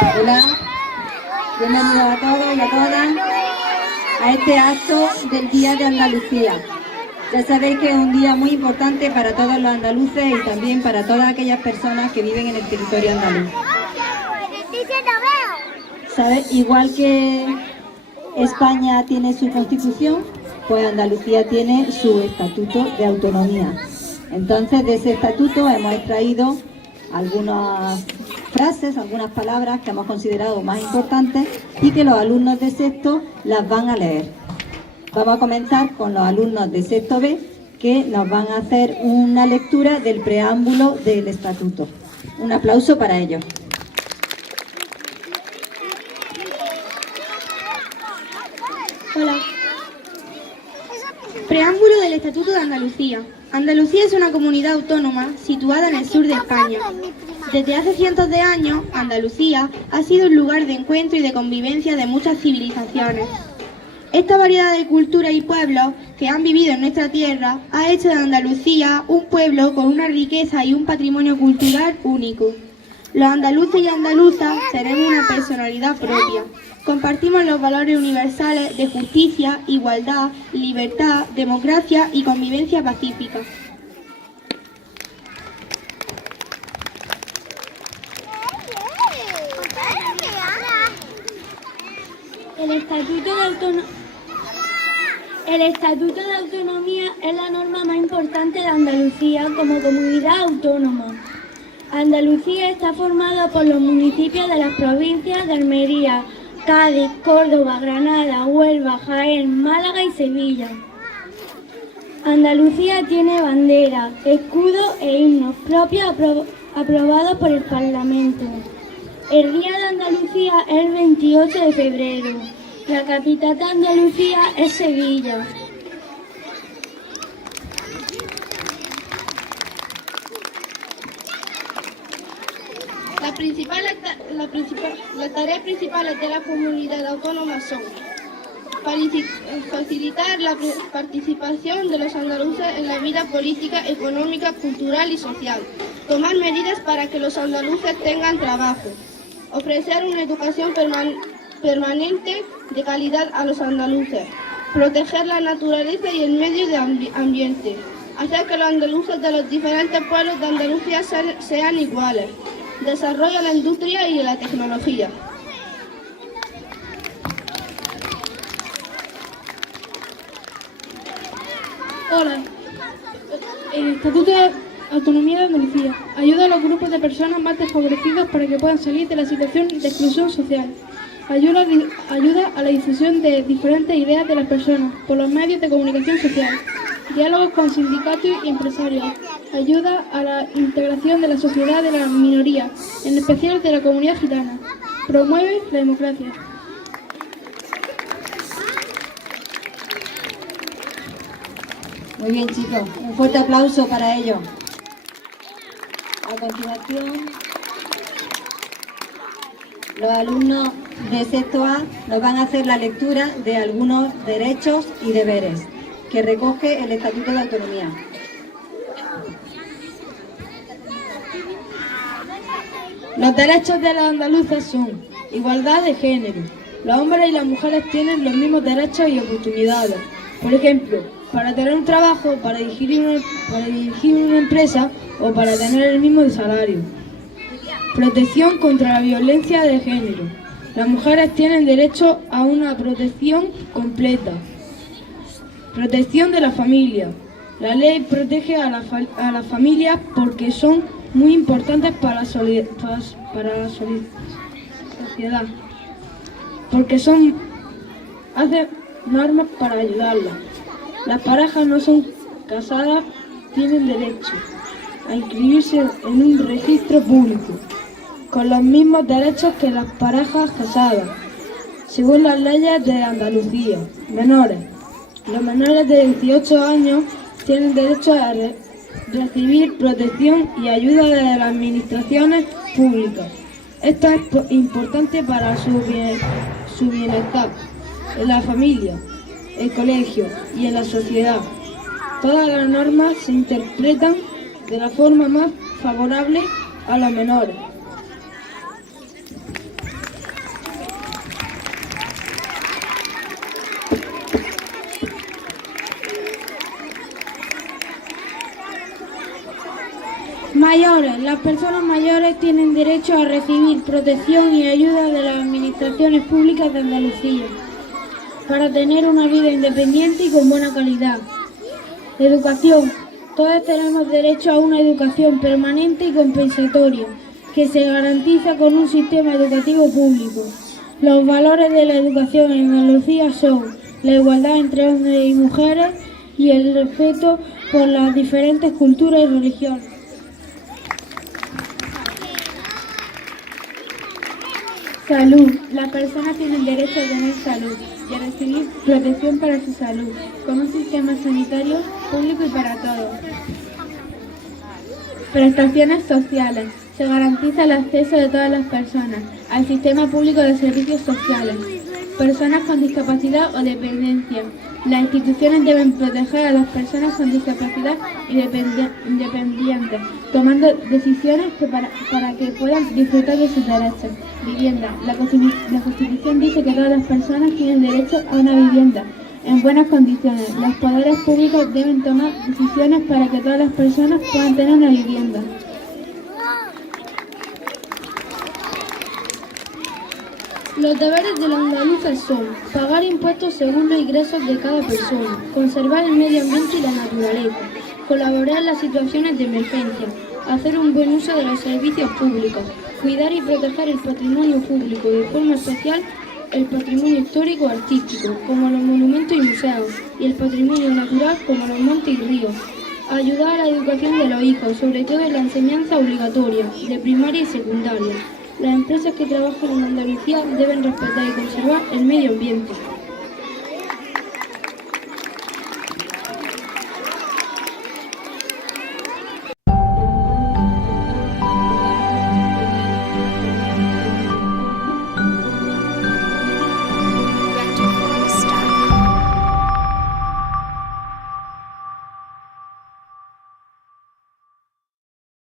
Hola, bienvenidos a todos y a todas a este acto del Día de Andalucía. Ya sabéis que es un día muy importante para todos los andaluces y también para todas aquellas personas que viven en el territorio andaluz. ¿Sabes? Igual que España tiene su constitución, pues Andalucía tiene su estatuto de autonomía. Entonces, de ese estatuto hemos extraído algunas frases, algunas palabras que hemos considerado más importantes y que los alumnos de sexto las van a leer. Vamos a comenzar con los alumnos de sexto B, que nos van a hacer una lectura del preámbulo del estatuto. Un aplauso para ellos. Hola. Preámbulo del Estatuto de Andalucía. Andalucía es una comunidad autónoma situada en el sur de España. Desde hace cientos de años, Andalucía ha sido un lugar de encuentro y de convivencia de muchas civilizaciones. Esta variedad de culturas y pueblos que han vivido en nuestra tierra ha hecho de Andalucía un pueblo con una riqueza y un patrimonio cultural único. Los andaluces y andaluzas tenemos una personalidad propia. Compartimos los valores universales de justicia, igualdad, libertad, democracia y convivencia pacífica. El Estatuto de Autonomía es la norma más importante de Andalucía como comunidad autónoma. Andalucía está formada por los municipios de las provincias de Almería, Cádiz, Córdoba, Granada, Huelva, Jaén, Málaga y Sevilla. Andalucía tiene bandera, escudo e himnos propios aprobados por el Parlamento. El Día de Andalucía es el 28 de febrero. La capital de Andalucía es Sevilla. Las tareas principales de la comunidad autónoma son facilitar la participación de los andaluces en la vida política, económica, cultural y social, tomar medidas para que los andaluces tengan trabajo, ofrecer una educación permanente de calidad a los andaluces, proteger la naturaleza y el medio ambiente, hacer que los andaluces de los diferentes pueblos de Andalucía sean iguales, desarrolla la industria y la tecnología. Hola. El Estatuto de Autonomía de Andalucía ayuda a los grupos de personas más desfavorecidos para que puedan salir de la situación de exclusión social. Ayuda a la difusión de diferentes ideas de las personas por los medios de comunicación social. Diálogos con sindicatos y empresarios. Ayuda a la integración de la sociedad de las minorías, en especial de la comunidad gitana. Promueve la democracia. Muy bien, chicos. Un fuerte aplauso para ellos. A continuación, los alumnos de sexto A nos van a hacer la lectura de algunos derechos y deberes que recoge el Estatuto de Autonomía. Los derechos de los andaluces son igualdad de género. Los hombres y las mujeres tienen los mismos derechos y oportunidades. Por ejemplo, para tener un trabajo, para dirigir una empresa o para tener el mismo salario. Protección contra la violencia de género. Las mujeres tienen derecho a una protección completa. Protección de la familia. La ley protege a las familias porque son muy importantes para la sociedad. Porque hacen normas para ayudarlas. Las parejas no son casadas tienen derecho a inscribirse en un registro público, con los mismos derechos que las parejas casadas, según las leyes de Andalucía. Menores. Los menores de 18 años tienen derecho a recibir protección y ayuda de las administraciones públicas. Esto es importante para su bienestar, en la familia, el colegio y en la sociedad. Todas las normas se interpretan de la forma más favorable a los menores. Mayores. Las personas mayores tienen derecho a recibir protección y ayuda de las administraciones públicas de Andalucía para tener una vida independiente y con buena calidad. Educación. Todos tenemos derecho a una educación permanente y compensatoria, que se garantiza con un sistema educativo público. Los valores de la educación en Andalucía son la igualdad entre hombres y mujeres y el respeto por las diferentes culturas y religiones. Salud. Las personas tienen derecho a tener salud y a recibir protección para su salud, con un sistema sanitario público y para todos. Prestaciones sociales. Se garantiza el acceso de todas las personas al sistema público de servicios sociales. Personas con discapacidad o dependencia. Las instituciones deben proteger a las personas con discapacidad y dependientes, tomando decisiones para que puedan disfrutar de sus derechos. Vivienda. La Constitución dice que todas las personas tienen derecho a una vivienda en buenas condiciones. Los poderes públicos deben tomar decisiones para que todas las personas puedan tener una vivienda. Los deberes de los andaluces son pagar impuestos según los ingresos de cada persona, conservar el medio ambiente y la naturaleza, colaborar en las situaciones de emergencia, hacer un buen uso de los servicios públicos, cuidar y proteger el patrimonio público, de forma especial el patrimonio histórico y artístico, como los monumentos y museos, y el patrimonio natural, como los montes y ríos. Ayudar a la educación de los hijos, sobre todo en la enseñanza obligatoria, de primaria y secundaria. Las empresas que trabajan en Andalucía deben respetar y conservar el medio ambiente.